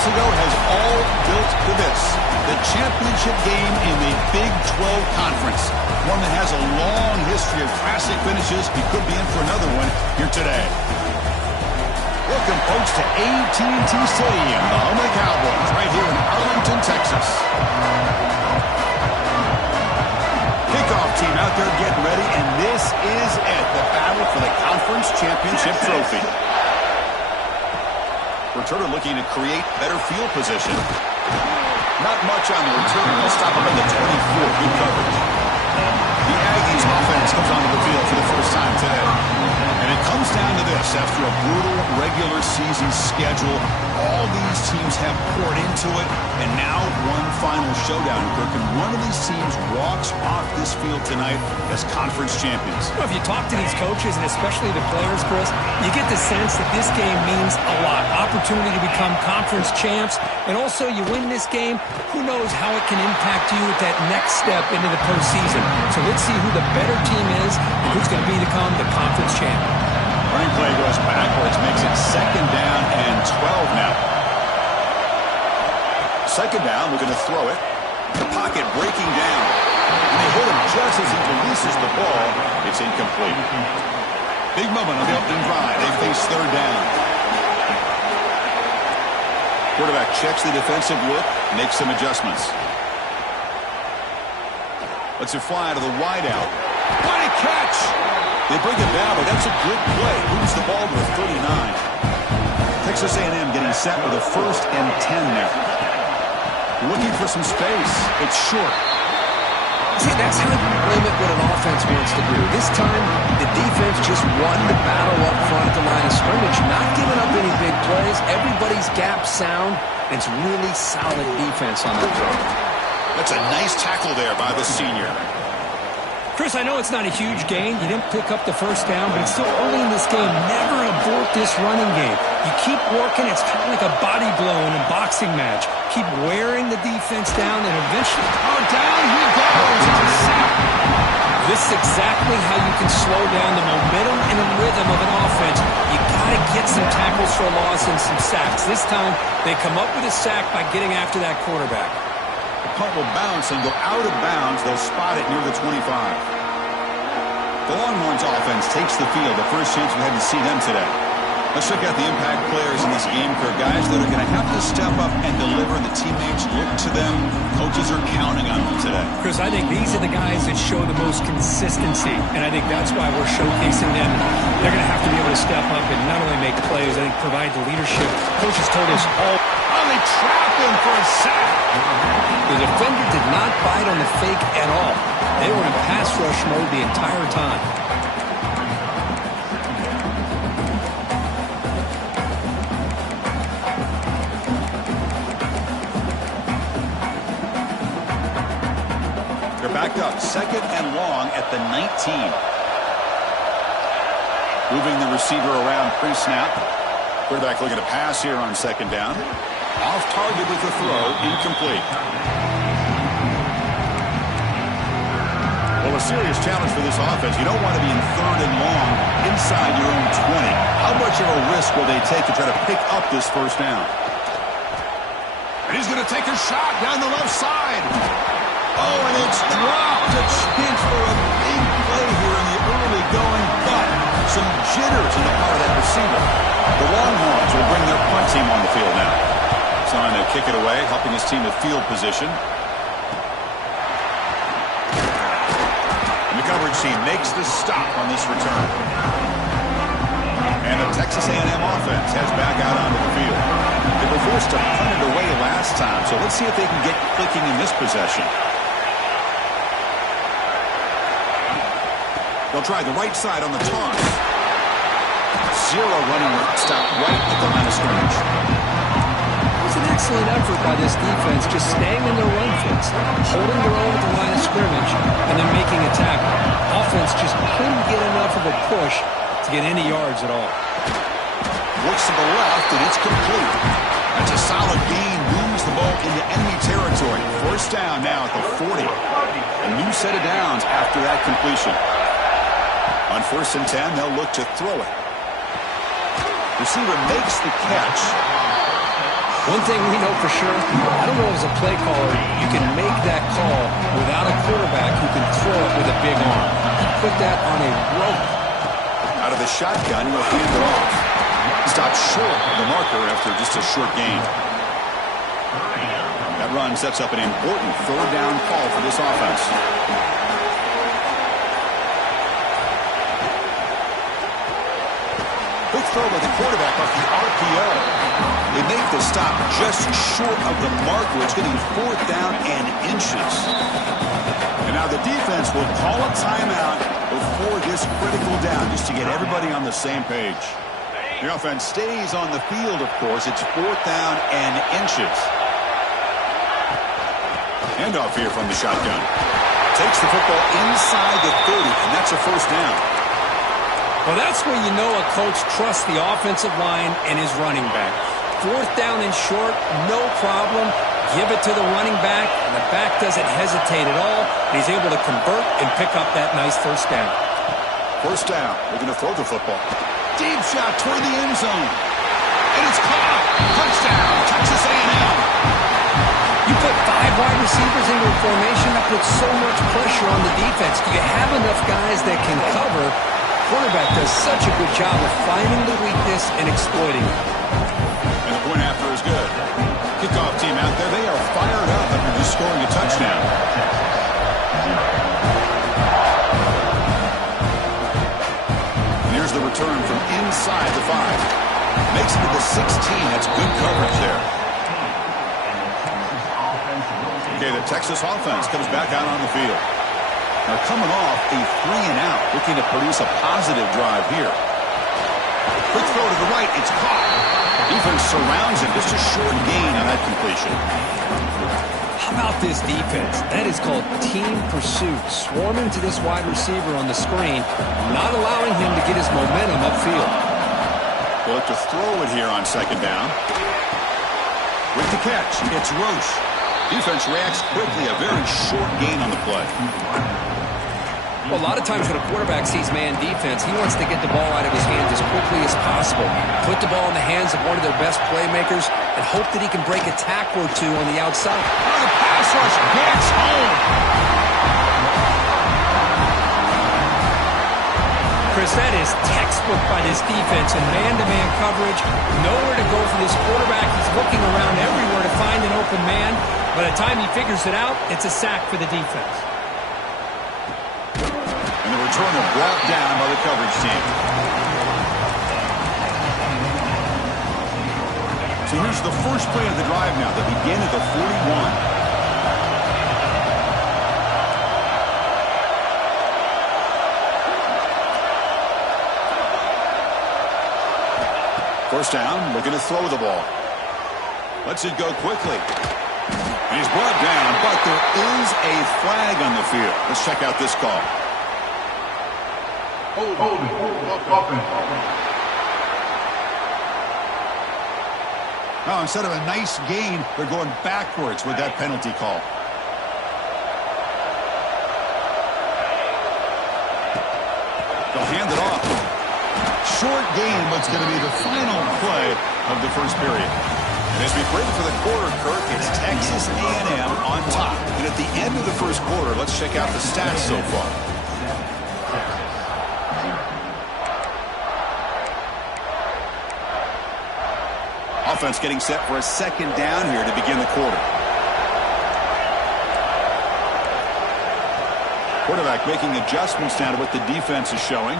months ago has all built to this. The championship game in the Big 12 Conference. One that has a long history of classic finishes. He could be in for another one here today. Welcome, folks, to AT&T Stadium, the home of the Cowboys, right here in Arlington, Texas. Kickoff team out there getting ready, and this is it, the battle for the conference championship trophy. Returner looking to create better field position. Not much on the return. They'll stop him at the 24. Good coverage. The Aggies offense comes onto the field for the first time today. And it comes down to this. After a brutal regular season schedule, all these teams have poured into it, and now one final showdown, Kirk. And one of these teams walks off this field tonight as conference champions. Well, if you talk to these coaches, and especially the players, Chris, you get the sense that this game means a lot. Opportunity to become conference champs, and also you win this game, who knows how it can impact you at that next step into the postseason. So let's see who the better team is and who's going to become the conference champion. Running play goes backwards, makes it 2nd down and 12 now. 2nd down, we're going to throw it. The pocket breaking down. And they hit him just as he releases the ball. It's incomplete. Big moment on the opening drive. They face 3rd down. Quarterback checks the defensive look, makes some adjustments. Lets it fly to the wideout. What a catch! They bring it down, but that's a good play. Moves the ball to the 39. Texas A&M getting set with a 1st and 10 now. Looking for some space. It's short. See, that's how you limit what an offense wants to do. This time, the defense just won the battle up front at the line of scrimmage, not giving up any big plays. Everybody's gap sound. It's really solid defense on that drive. That's a nice tackle there by the senior. Chris, I know it's not a huge gain. You didn't pick up the 1st down, but it's still early in this game. Never abort this running game. You keep working. It's kind of like a body blow in a boxing match. Keep wearing the defense down, and eventually, down he goes. It's a sack. This is exactly how you can slow down the momentum and the rhythm of an offense. You got to get some tackles for a loss and some sacks. This time, they come up with a sack by getting after that quarterback. The punt will bounce and go out of bounds. They'll spot it near the 25. The Longhorns offense takes the field. The first chance we had to see them today. Let's check out the impact players in this game, for guys that are going to have to step up and deliver. The teammates look to them. Coaches are counting on them today. Chris, I think these are the guys that show the most consistency, and I think that's why we're showcasing them. They're going to have to be able to step up and not only make plays, I think provide the leadership. Coaches told us all. Oh, they trap him for a sack. The defender did not bite on the fake at all. They were in pass rush mode the entire time. They're backed up, 2nd and long at the 19. Moving the receiver around pre-snap. Quarterback looking to pass here on 2nd down. Off target with the throw, incomplete. Well, a serious challenge for this offense. You don't want to be in 3rd and long inside your own 20. How much of a risk will they take to try to pick up this 1st down? And he's going to take a shot down the left side. Oh, and it's dropped. A chance for a big play here in the early going, but some jitters in the part of that receiver. The Longhorns will bring their punt team on the field now. Trying to kick it away, helping his team with field position. And the coverage team makes the stop on this return. And the Texas A&M offense heads back out onto the field. They were forced to punt it away last time, so let's see if they can get clicking in this possession. They'll try the right side on the toss. Zero running stop right at the line of scrimmage. It was an excellent effort by this defense, just staying in their run fits, holding their own at the line of scrimmage, and then making a tackle. Offense just couldn't get enough of a push to get any yards at all. Looks to the left, and it's complete. That's a solid gain. Moves the ball into enemy territory. 1st down now at the 40. A new set of downs after that completion. On 1st and 10, they'll look to throw it. Receiver makes the catch. One thing we know for sure, I don't know as a play caller, you can make that call without a quarterback who can throw it with a big arm. He put that on a rope. Out of the shotgun, he'll hand it off. Stopped short of the marker after just a short gain. That run sets up an important third down call for this offense. Quick throw by the quarterback off the RPO. They make the stop just short of the marker. It's getting fourth down and inches. And now the defense will call a timeout before this critical down, just to get everybody on the same page. The offense stays on the field, of course. It's fourth down and inches. Handoff here from the shotgun. Takes the football inside the 30, and that's a first down. Well, that's where you know a coach trusts the offensive line and his running back. Fourth down and short, no problem. Give it to the running back, and the back doesn't hesitate at all. He's able to convert and pick up that nice first down. First down. We're going to throw the football. Deep shot toward the end zone. And it's caught. Touchdown, Texas A&M. You put 5 wide receivers into a formation, that puts so much pressure on the defense. Do you have enough guys that can cover? Quarterback does such a good job of finding the weakness and exploiting it. And the point after is good. Kickoff team out there, they are fired up after just scoring a touchdown. And here's the return from inside the 5. Makes it to the 16. That's good coverage there. Okay, the Texas offense comes back out on the field. Now coming off a 3-and-out, looking to produce a positive drive here. Quick throw to the right, it's caught. Defense surrounds him, just a short gain on that completion. How about this defense? That is called team pursuit. Swarming to this wide receiver on the screen, not allowing him to get his momentum upfield. They'll look to throw it here on second down. With the catch, it's Roche. Defense reacts quickly, a very short gain on the play. Well, a lot of times when a quarterback sees man defense, he wants to get the ball out of his hands as quickly as possible. Put the ball in the hands of one of their best playmakers and hope that he can break a tackle or two on the outside. Oh, the pass rush gets home. Chris, that is textbook by this defense in man-to-man coverage. Nowhere to go for this quarterback. He's looking around everywhere to find an open man. By the time he figures it out, it's a sack for the defense. And the return is brought down by the coverage team. So here's the first play of the drive now. They begin at the 41. First down, looking to throw the ball. Lets it go quickly. And he's brought down, but there is a flag on the field. Let's check out this call. Now, instead of a nice gain, they're going backwards with that penalty call. They'll hand it off. Short game, what's going to be the final play of the first period. And as we break for the quarter, Kirk, it's Texas A&M on top. And at the end of the first quarter, let's check out the stats so far. Offense getting set for a second down here to begin the quarter. Quarterback making adjustments now to what the defense is showing.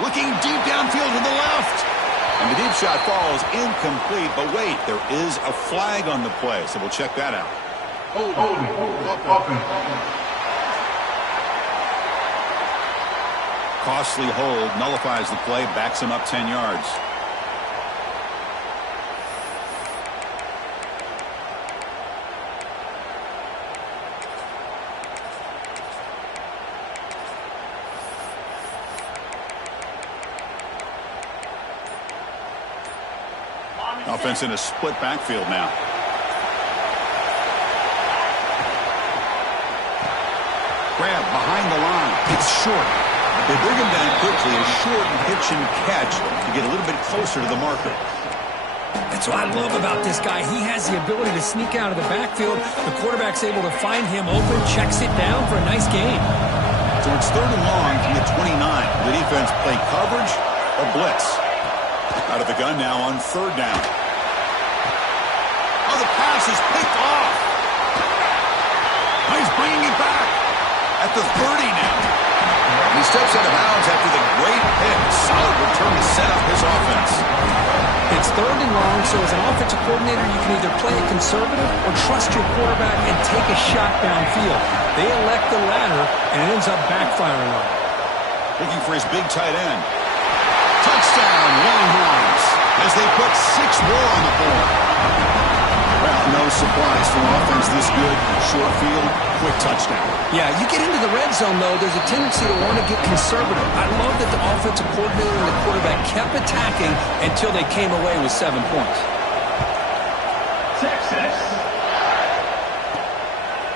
Looking deep downfield to the left. And the deep shot falls incomplete. But wait, there is a flag on the play, so we'll check that out. Costly hold, nullifies the play, backs him up 10 yards. Offense in a split backfield now. Grab behind the line. It's short. They bring him down quickly. A short pitch and catch to get a little bit closer to the marker. That's what I love about this guy. He has the ability to sneak out of the backfield. The quarterback's able to find him open, checks it down for a nice gain. So it's 3rd and long from the 29. The defense play coverage or blitz. Out of the gun now on 3rd down. Oh, the pass is picked off. Oh, he's bringing it back at the 30 now. He steps out of bounds after the great pick. Solid return to set up his offense. It's 3rd and long, so as an offensive coordinator, you can either play it conservative or trust your quarterback and take a shot downfield. They elect the latter, and it ends up backfiring on them. Looking for his big tight end. Touchdown, Longhorns, as they put 6 more on the board. Well, no surprise for an offense this good. Short field, quick touchdown. Yeah, you get into the red zone, though, there's a tendency to want to get conservative. I love that the offensive coordinator and the quarterback kept attacking until they came away with 7 points. Texas.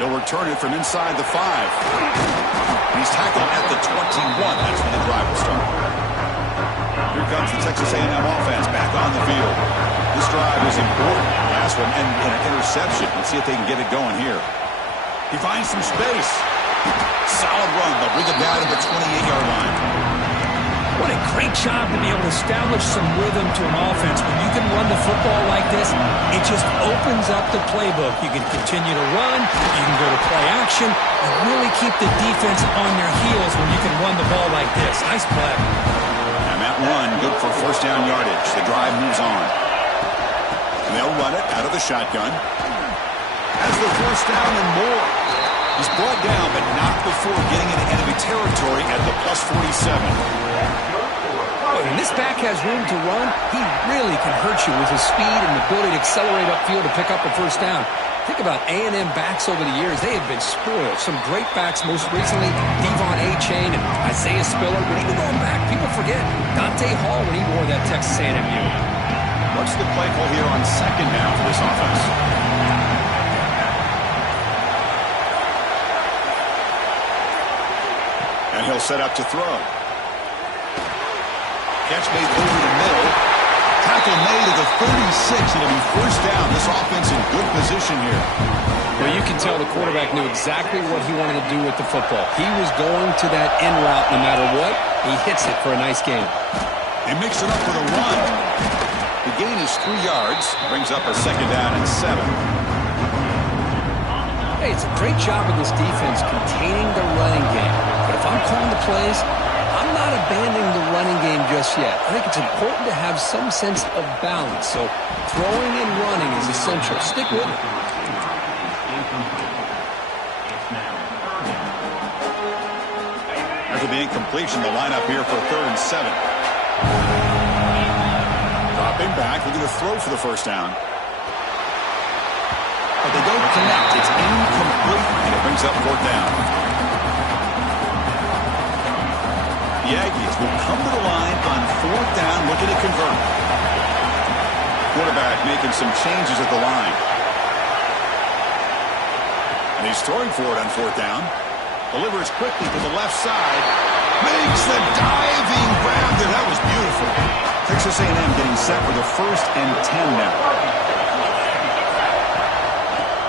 He'll return it from inside the 5. He's tackled at the 21. That's when the drive will start. Here comes the Texas A&M offense back on the field. This drive is important. Last one and an interception. Let's see if they can get it going here. He finds some space. Solid run. They'll bring it down to the 28-yard line. What a great job to be able to establish some rhythm to an offense. When you can run the football like this, it just opens up the playbook. You can continue to run. You can go to play action. And really keep the defense on their heels when you can run the ball like this. Nice play. And that run, good for 1st down yardage. The drive moves on. And they'll run it out of the shotgun. Has the 1st down and more. He's brought down, but not before getting into enemy territory at the plus 47. When this back has room to run, he really can hurt you with his speed and the ability to accelerate upfield to pick up a 1st down. Think about A&M backs over the years. They have been spoiled. Some great backs, most recently Devon A-Chain and Isaiah Spiller. But even going back, people forget Dante Hall when he wore that Texas A&M uniform. What's the play call here on 2nd down for this offense? And he'll set up to throw. Catch made over the middle. Tackle made at the 36. It'll be 1st down. This offense in good position here. Well, you can tell the quarterback knew exactly what he wanted to do with the football. He was going to that in route no matter what. He hits it for a nice gain. They mix it up with a run. The gain is 3 yards. Brings up a 2nd down and 7. Hey, it's a great job of this defense containing the running game. But if I'm calling the plays, I'm not abandoning the running game just yet. I think it's important to have some sense of balance. So throwing and running is essential. Stick with it. After the incompletion, the lineup here for 3rd and 7. Dropping back, looking to throw for the 1st down. But they don't connect. It's incomplete, and it brings up 4th down. The Aggies will come to the line on 4th down, looking to convert. Quarterback making some changes at the line. And he's throwing for it on 4th down. Delivers quickly to the left side. Makes the diving grab there. That was beautiful. Texas A&M getting set for the 1st and 10 now.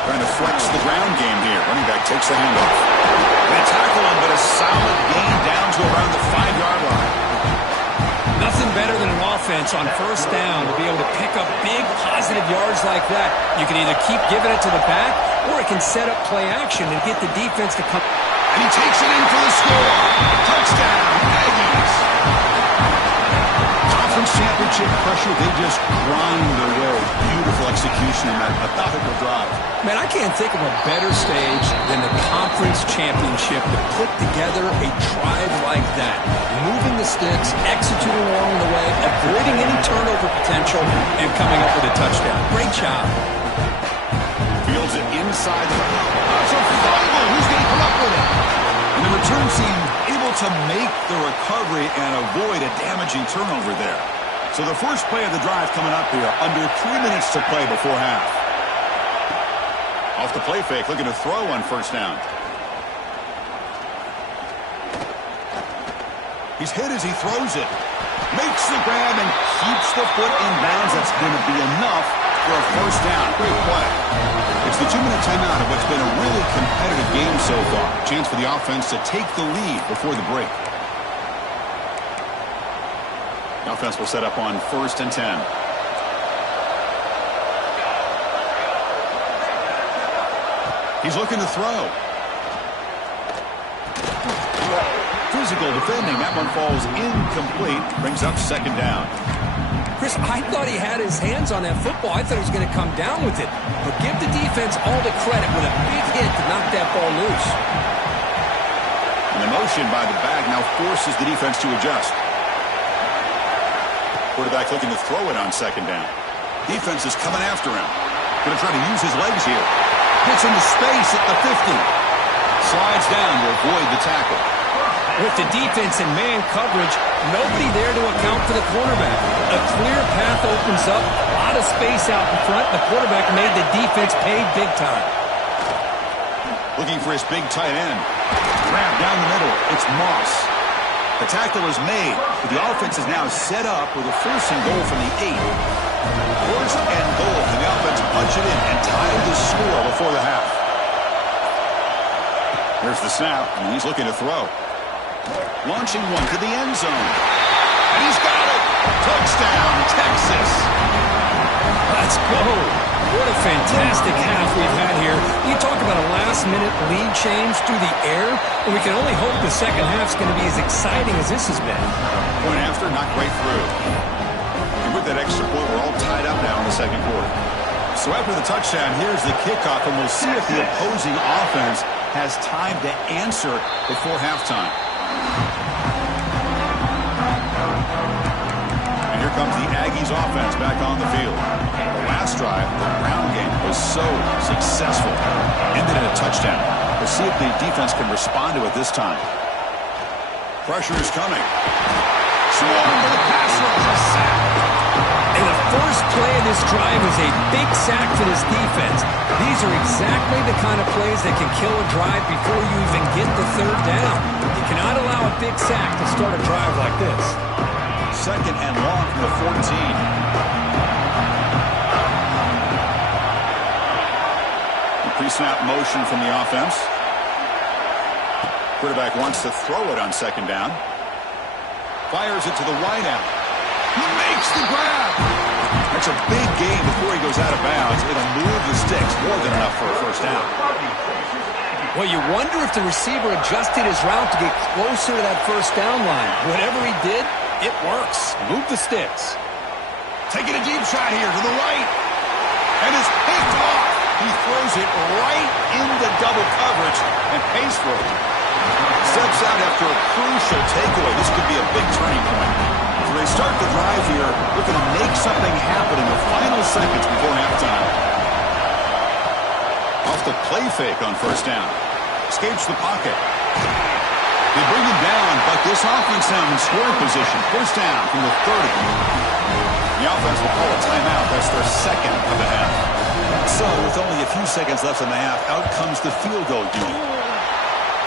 Trying to flex the ground game here. Running back takes the handoff. They tackle him, but a solid gain down to around the 5-yard line. Nothing better than an offense on 1st down to be able to pick up big positive yards like that. You can either keep giving it to the back, or it can set up play action and get the defense to come. And he takes it in for the score. Touchdown, Aggies. Conference championship pressure, they just grind their way. Beautiful execution in that methodical drive. Man, I can't think of a better stage than the conference championship to put together a drive like that. Moving the sticks, executing along the way, avoiding any turnover potential, and coming up with a touchdown. Great job. Fields it inside the... That's a fumble. Who's going to come up with it? And the return team able to make the recovery and avoid a damaging turnover there. So the first play of the drive coming up here, under 3 minutes to play before half. Off the play fake, looking to throw on 1st down. He's hit as he throws it. Makes the grab and keeps the foot in bounds. That's going to be enough for a first down. Great play. It's the 2-minute timeout of what's been a really competitive game so far. Chance for the offense to take the lead before the break. The offense will set up on 1st and 10. He's looking to throw. Physical defending. That one falls incomplete. Brings up 2nd down. Chris, I thought he had his hands on that football. I thought he was going to come down with it. But give the defense all the credit with a big hit to knock that ball loose. And the motion by the back now forces the defense to adjust. Quarterback looking to throw it on 2nd down. Defense is coming after him. Going to try to use his legs here. Gets into space at the 50. Slides down to avoid the tackle. With the defense and man coverage, nobody there to account for the quarterback. A clear path opens up, a lot of space out in front. The quarterback made the defense pay big time. Looking for his big tight end. Grab down the middle. It's Moss. The tackle is made, but the offense is now set up with a 1st and goal from the 8. 1st and goal. Can the offense punch it in and tie the score before the half? There's the snap, and he's looking to throw. Launching one to the end zone. And he's got it! Touchdown, Texas! Let's go! What a fantastic half we've had here. You talk about a last-minute lead change through the air, and we can only hope the second half's going to be as exciting as this has been. Point after, knocked right through. And with that extra point, we're all tied up now in the 2nd quarter. So after the touchdown, here's the kickoff, and we'll see if the opposing offense has time to answer before halftime. And here comes the Aggies offense back on the field. The last drive, the ground game, was so successful. Ended in a touchdown. We'll see if the defense can respond to it this time. Pressure is coming. Swarm for the pass rush. A sack. And the first play of this drive is a big sack for this defense. These are exactly the kind of plays that can kill a drive before you even get the 3rd down. You cannot allow a big sack to start a drive like this. 2nd and long from the 14. The pre-snap motion from the offense. Quarterback wants to throw it on 2nd down. Fires it to the wideout. He makes the grab. That's a big gain before he goes out of bounds. It'll move the sticks, more than enough for a 1st down. Well, you wonder if the receiver adjusted his route to get closer to that 1st down line. Whatever he did, it works. Move the sticks. Taking a deep shot here to the right. And it's picked off. He throws it right into double coverage and pays for it. Steps out after a crucial takeaway. This could be a big turning point. So they start the drive here, looking to make something happen in the final seconds before halftime. Off the play fake on 1st down. Escapes the pocket. They bring him down, but this offense now in scoring position. 1st down from the 30. The offense will call a timeout. That's their 2nd of the half. So with only a few seconds left in the half, out comes the field goal unit.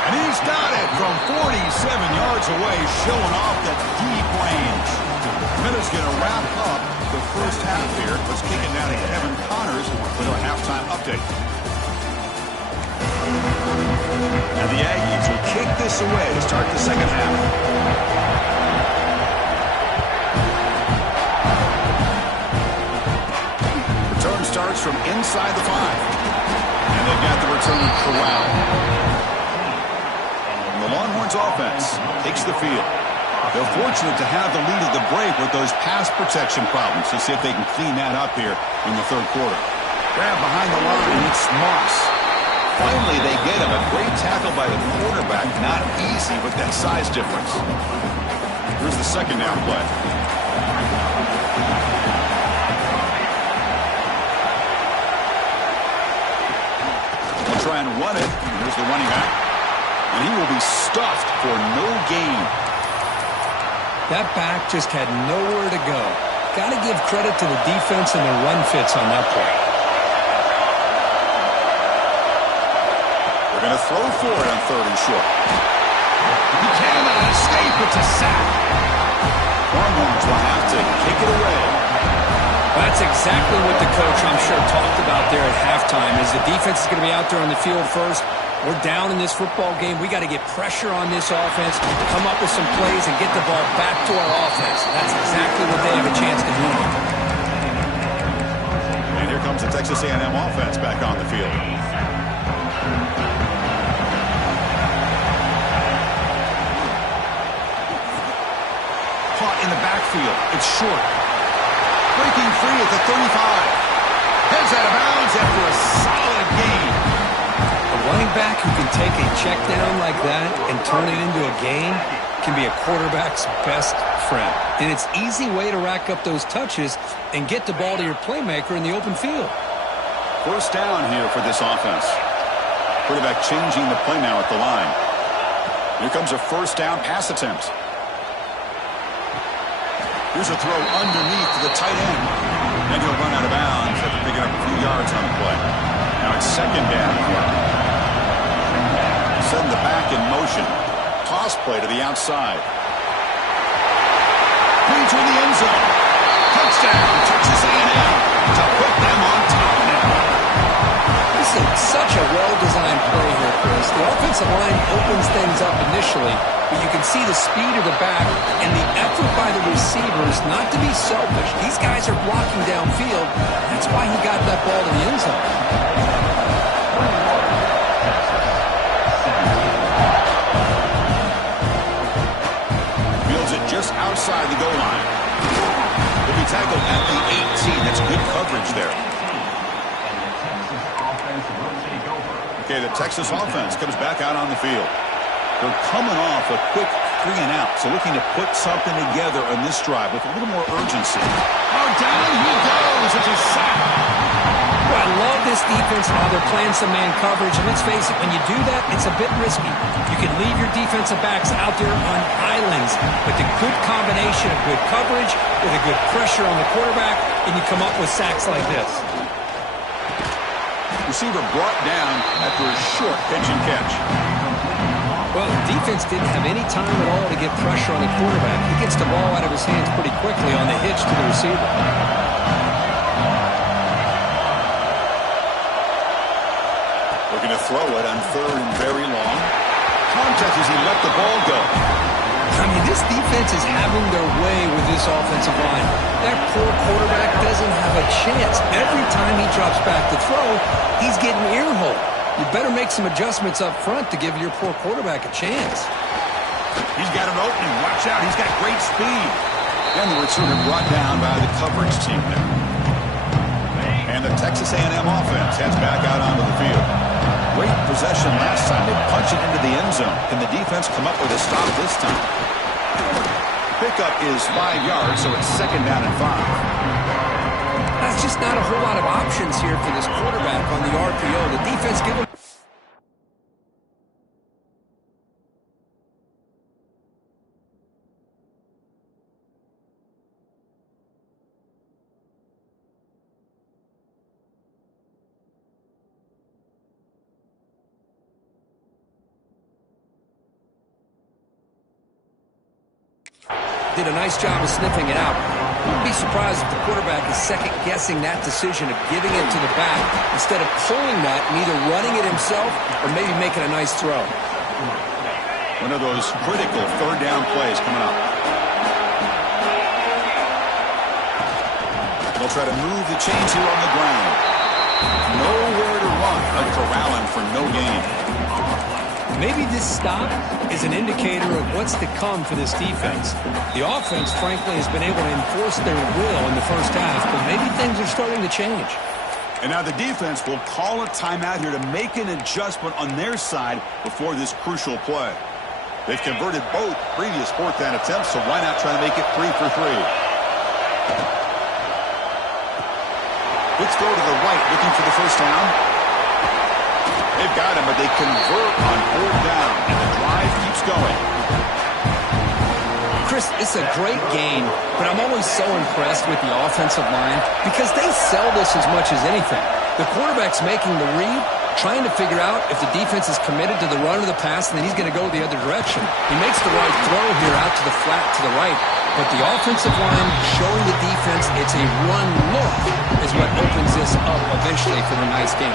And he's got it from 47 yards away, showing off that deep range. Miller's going to wrap up the 1st half here. Let's kick it now to Kevin Connors with our halftime update. And the Aggies will kick this away to start the 2nd half. Return starts from inside the 5. And they've got the return corralled. The Longhorns offense takes the field. They're fortunate to have the lead at the break with those pass protection problems. Let's see if they can clean that up here in the 3rd quarter. Grab behind the line, and it's Moss. Finally, they get him. A great tackle by the quarterback. Not easy with that size difference. Here's the 2nd down play. They'll try and run it. Here's the running back. And he will be stuffed for no gain. That back just had nowhere to go. Got to give credit to the defense and the run fits on that play. They're going to throw for it on 3rd and short. He cannot escape. It's a sack. Longhorns will have to kick it away. That's exactly what the coach, I'm sure, talked about there at halftime, is the defense is going to be out there on the field first. We're down in this football game. We got to get pressure on this offense, come up with some plays, and get the ball back to our offense. That's exactly what they have a chance to do. And here comes the Texas A&M offense back on the field. Caught in the backfield. It's short. Breaking free at the 35. Heads out of bounds after a solid gain. A running back who can take a check down like that and turn it into a gain can be a quarterback's best friend. And it's an easy way to rack up those touches and get the ball to your playmaker in the open field. First down here for this offense. Quarterback changing the play now at the line. Here comes a first down pass attempt. Here's a throw underneath to the tight end. And he'll run out of bounds after picking up a few yards on the play. Now it's second down here. Send the back in motion. Toss play to the outside. Into the end zone. Touchdown, Texas A&M to put them on top now. This is such a well-designed play here, Chris. The offensive line opens things up initially, but you can see the speed of the back and the effort by the receivers not to be selfish. These guys are blocking downfield. That's why he got that ball to the end zone. Fields it just outside the goal line. He'll be tackled at the 18. That's good coverage there. Okay, the Texas offense comes back out on the field. They're coming off a quick 3 and out, so looking to put something together on this drive with a little more urgency. Oh, down he goes. It's a sack. Well, I love this defense and how they're playing some man coverage. And let's face it, when you do that, it's a bit risky. You can leave your defensive backs out there on islands, but the good combination of good coverage with a good pressure on the quarterback, and you come up with sacks like this. Receiver brought down after a short pitch and catch. Well, the defense didn't have any time at all to get pressure on the quarterback. He gets the ball out of his hands pretty quickly on the hitch to the receiver. Looking to throw it on third and very long. Contact as he let the ball go. I mean, this defense is having their way with this offensive line. That poor quarterback doesn't have a chance. Every time he drops back to throw, he's getting ear-hole. You better make some adjustments up front to give your poor quarterback a chance. He's got an opening. Watch out. He's got great speed. And the receiver brought down by the coverage team there. And the Texas A&M offense heads back out onto the field. Great possession last time. They punch it into the end zone. Can the defense come up with a stop this time? Pickup is 5 yards, so it's second down and 5. That's just not a whole lot of options here for this quarterback on the RPO. The defense give him... did a nice job of sniffing it out. Wouldn't be surprised if the quarterback is second-guessing that decision of giving it to the back instead of pulling that and either running it himself or maybe making a nice throw. One of those critical third down plays coming up. They'll try to move the chains here on the ground. Nowhere to run. A corralling for no gain. Maybe this stop is an indicator of what's to come for this defense. The offense, frankly, has been able to enforce their will in the first half, but maybe things are starting to change. And now the defense will call a timeout here to make an adjustment on their side before this crucial play. They've converted both previous fourth down attempts, so why not try to make it 3 for 3? Let's go to the right, looking for the first down. They've got him, but they convert on fourth down, and the drive keeps going. Chris, it's a great game, but I'm always so impressed with the offensive line because they sell this as much as anything. The quarterback's making the read, trying to figure out if the defense is committed to the run or the pass, and then he's going to go the other direction. He makes the right throw here out to the flat to the right. But the offensive line showing the defense it's a run look is what opens this up eventually for a nice game.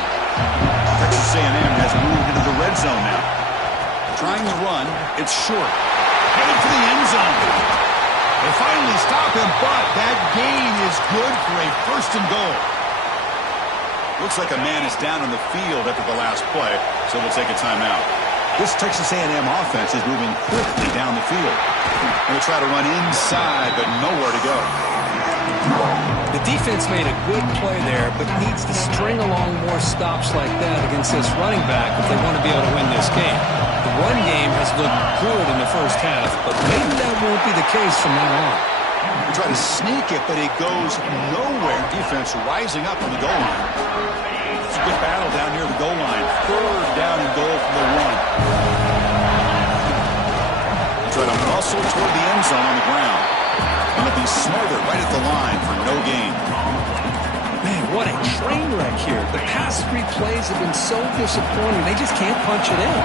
Texas A&M has moved into the red zone now. Trying the run, it's short. Headed to the end zone. They finally stop him, but that gain is good for a first and goal. Looks like a man is down on the field after the last play, so we'll take a timeout. This Texas A&M offense is moving quickly down the field. They'll try to run inside, but nowhere to go. The defense made a good play there, but needs to string along more stops like that against this running back if they want to be able to win this game. The run game has looked good in the first half, but maybe that won't be the case from now on. They try to sneak it, but it goes nowhere. Defense rising up on the goal line. It's a good battle down near the goal line. Third down and goal from the one. They try to muscle toward the end zone on the ground. And it'll be smothered right at the line for no gain. Man, what a train wreck here. The past 3 plays have been so disappointing. They just can't punch it in.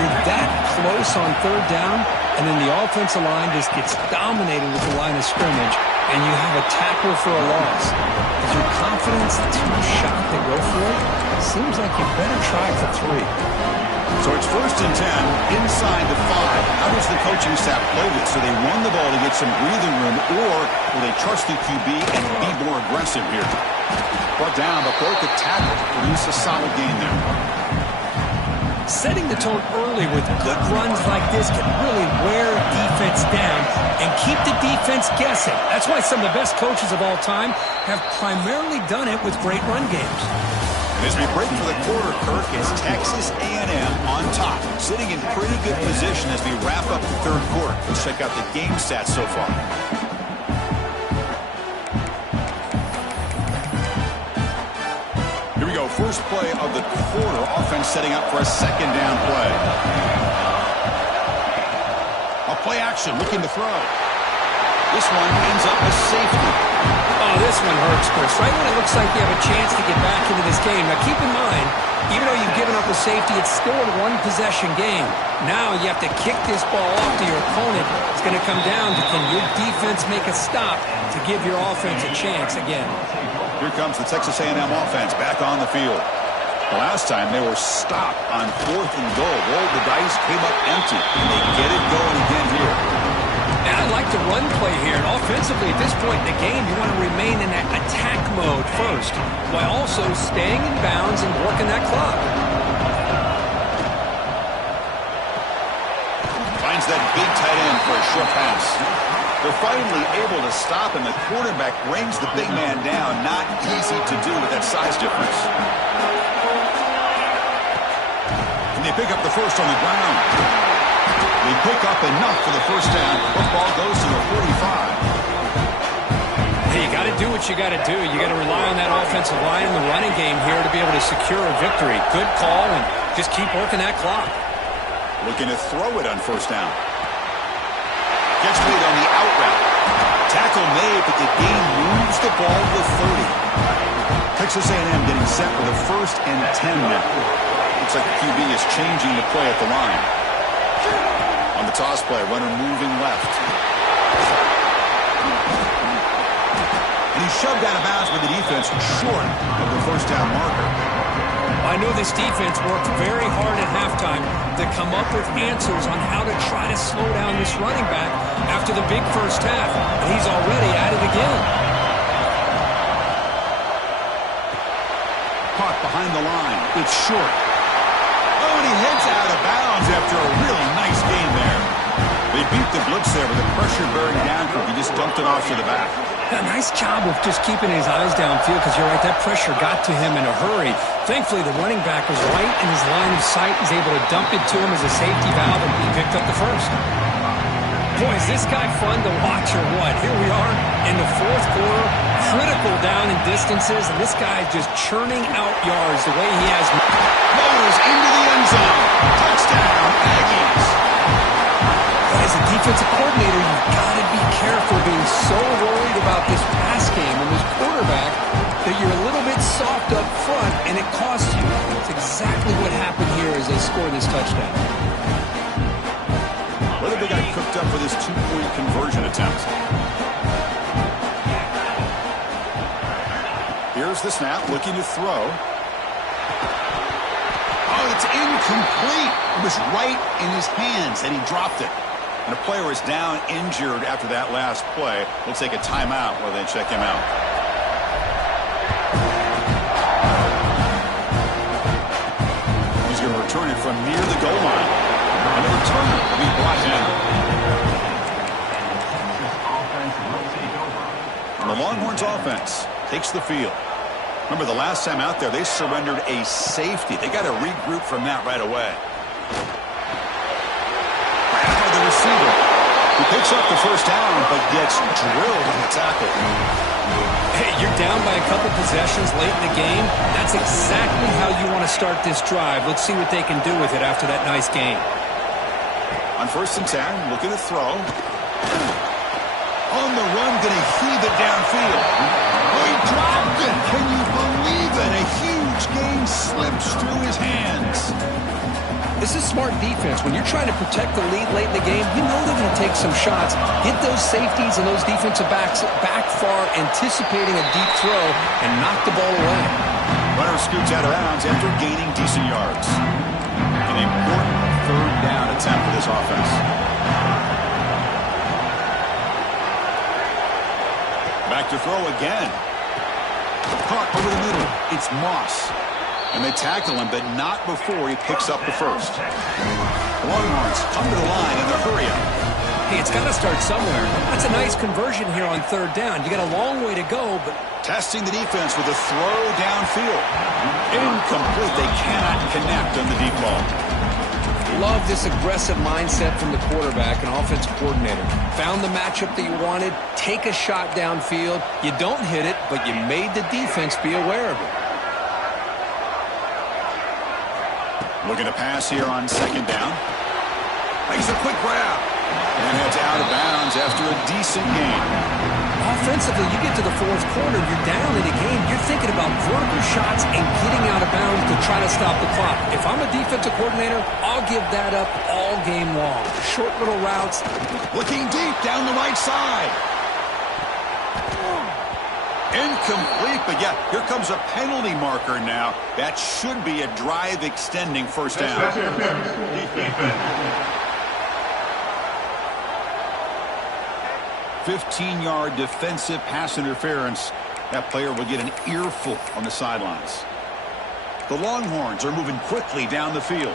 You're that close on third down, and then the offensive line just gets dominated with the line of scrimmage, and you have a tackle for a loss. Is your confidence too shot to go for it? Seems like you better try for 3. So it's first and 10, inside the 5. How does the coaching staff play this? So they run the ball to get some breathing room, or will they trust the QB and be more aggressive here? Brought down, but broke the tackle to produce a solid gain there. Setting the tone early with good runs like this can really wear a defense down and keep the defense guessing. That's why some of the best coaches of all time have primarily done it with great run games. As we break for the quarter, Kirk, it's Texas A&M on top, sitting in pretty good position as we wrap up the third quarter. Let's check out the game stats so far. Here we go, first play of the quarter. Offense setting up for a second down play. A play action, looking to throw. This one ends up with safety. Oh, this one hurts, Chris. Right when it looks like you have a chance to get back into this game. Now, keep in mind, even though you've given up a safety, it's still a one-possession game. Now you have to kick this ball off to your opponent. It's going to come down to, can your defense make a stop to give your offense a chance again? Here comes the Texas A&M offense back on the field. The last time they were stopped on fourth and goal. Rolled the dice, came up empty, and they get it going again here. And I like the run play here. And offensively, at this point in the game, you want to remain in that attack mode first, while also staying in bounds and working that clock. Finds that big tight end for a short pass. They're finally able to stop him. The quarterback brings the big man down. Not easy to do with that size difference. And they pick up the first on the ground. They pick up enough for the first down. Football goes to the 45. Hey, you got to do what you got to do. You got to rely on that offensive line in the running game here to be able to secure a victory. Good call, and just keep working that clock. Looking to throw it on first down. Gets lead on the out route. Tackle made, but the game moves the ball to the 30. Texas A&M getting set for the first and 10 now. Looks like the QB is changing the play at the line. On the toss play, runner moving left. And he's shoved out of bounds with the defense short of the first down marker. I know this defense worked very hard at halftime to come up with answers on how to try to slow down this running back after the big first half. And he's already at it again. Caught behind the line. It's short. Oh, and he heads out of bounds after a really nice game there. They beat the blitz there with the pressure bearing down. He just dumped it off to the back. A nice job of just keeping his eyes downfield, because you're right, that pressure got to him in a hurry. Thankfully, the running back was right in his line of sight. He's able to dump it to him as a safety valve, and he picked up the first. Boy, is this guy fun to watch or what? Here we are in the fourth quarter, critical down in distances, and this guy is just churning out yards the way he has. Motors into the end zone. Touchdown, Aggies. As a defensive coordinator, you've got to be careful being so worried about this pass game and this quarterback that you're a little bit soft up front, and it costs you. That's exactly what happened here as they scored this touchdown. Whether they got cooked up for this two-point conversion attempt. Here's the snap, looking to throw. Oh, it's incomplete. It was right in his hands, and he dropped it. And the player is down injured after that last play. We'll take a timeout while they check him out. He's going to return it from near the goal line. And the return will be brought down. And the Longhorns offense takes the field. Remember, the last time out there, they surrendered a safety. They got to regroup from that right away. The receiver, who picks up the first down, but gets drilled in the tackle. Hey, you're down by a couple possessions late in the game. That's exactly how you want to start this drive. Let's see what they can do with it after that nice game. On 1st and 10, looking to throw. On the run, going to heave it downfield. Oh, he dropped it. Can you believe it? A huge gain slips through his hands. This is smart defense. When you're trying to protect the lead late in the game, you know they're going to take some shots. Get those safeties and those defensive backs back far, anticipating a deep throw, and knock the ball away. Runner scoots out of bounds after gaining decent yards. An important 3rd down attempt for this offense. Back to throw again. Caught over the middle. It's Moss. And they tackle him, but not before he picks up the first. The Longhorns come to the line in the hurry up. Hey, it's got to start somewhere. That's a nice conversion here on 3rd down. You got a long way to go, but... Testing the defense with a throw downfield. Incomplete. They cannot connect on the deep ball. Love this aggressive mindset from the quarterback and offensive coordinator. Found the matchup that you wanted. Take a shot downfield. You don't hit it, but you made the defense be aware of it. Looking to pass here on 2nd down. Makes a quick grab. And heads out of bounds after a decent gain. Offensively, you get to the 4th quarter, you're down in a game. You're thinking about vertical shots and getting out of bounds to try to stop the clock. If I'm a defensive coordinator, I'll give that up all game long. Short little routes. Looking deep down the right side. Incomplete, but yeah, here comes a penalty marker now. That should be a drive-extending 1st down. 15-yard defensive pass interference. That player will get an earful on the sidelines. The Longhorns are moving quickly down the field.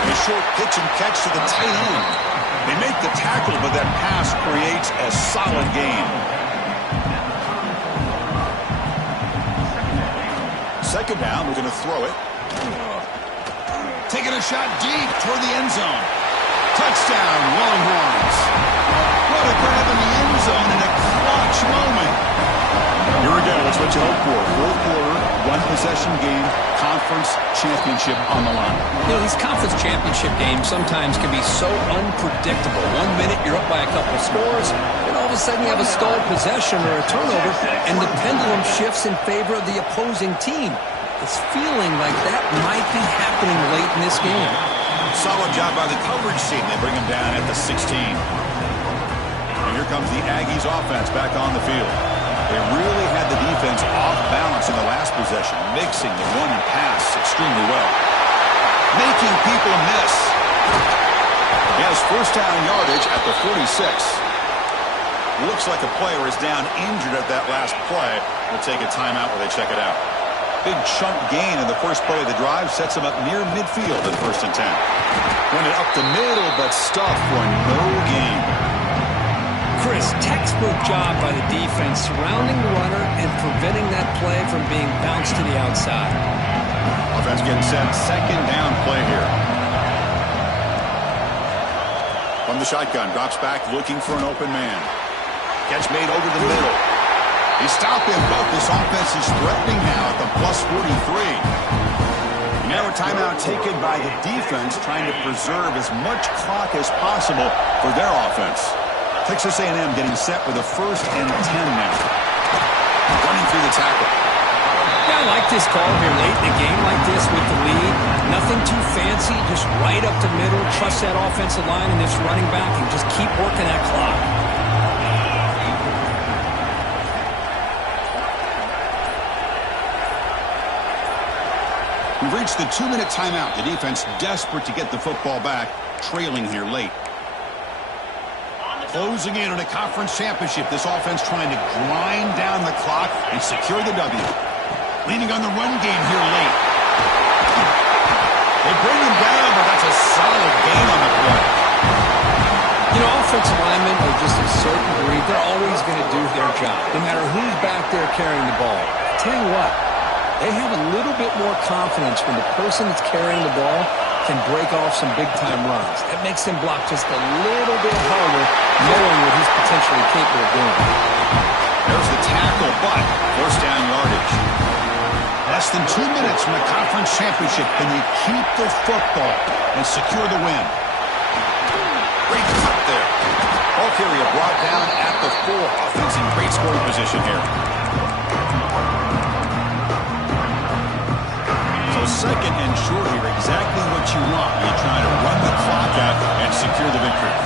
A short pitch and catch to the tight end. They make the tackle, but that pass creates a solid gain. 2nd down, we're going to throw it. Taking a shot deep toward the end zone. Touchdown, Longhorns. What a grab in the end zone in a clutch moment. Here again, that's what you hope for. 4th quarter, 1-possession game, conference championship on the line. You know, these conference championship games sometimes can be so unpredictable. 1 minute you're up by a couple scores, and all of a sudden you have a stalled possession or a turnover, and the pendulum shifts in favor of the opposing team. It's feeling like that might be happening late in this game. Solid job by the coverage team. They bring him down at the 16. And here comes the Aggies offense back on the field. They really had the defense off balance in the last possession, mixing the run and pass extremely well. Making people miss. He has 1st down yardage at the 46. Looks like a player is down injured at that last play. We'll take a timeout while they check it out. Big chunk gain in the first play of the drive sets him up near midfield at 1st and 10. Run it up the middle, but stuffed for no gain. Chris, textbook job by the defense surrounding the runner and preventing that play from being bounced to the outside. Offense getting set. 2nd down play here. From the shotgun, drops back looking for an open man. Catch made over the middle. He stopped him, but this offense is threatening now at the plus 43. Now a timeout taken by the defense, trying to preserve as much clock as possible for their offense. Texas A&M getting set with a 1st and 10 now. Running through the tackle. Yeah, I like this call here late in the game like this with the lead. Nothing too fancy, just right up the middle. Trust that offensive line and this running back and just keep working that clock. We've reached the 2-minute timeout. The defense desperate to get the football back, trailing here late. Closing in on a conference championship, this offense trying to grind down the clock and secure the W. Leaning on the run game here late. They bring him down, but that's a solid gain on the play. You know, offensive linemen are just a certain breed. They're always going to do their job, no matter who's back there carrying the ball. I tell you what, they have a little bit more confidence when the person that's carrying the ball can break off some big-time runs. That makes them block just a little bit harder, knowing what he's potentially capable of doing. There's the tackle, but first down yardage. Less than 2 minutes from the conference championship. Can you keep the football and secure the win? Great cut there. Ball carrier brought down at the 4. Offense in great scoring position here. So second and short here, exactly what you want when you're trying to run the clock out and secure the victory.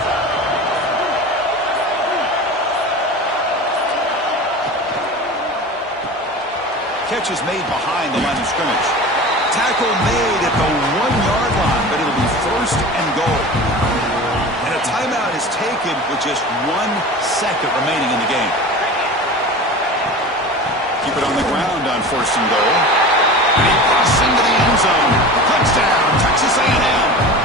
Catch is made behind the line of scrimmage. Tackle made at the 1-yard line, but it'll be first and goal. And a timeout is taken with just 1 second remaining in the game. Keep it on the ground on first and goal. And he busts into the end zone. Touchdown, Texas A&M.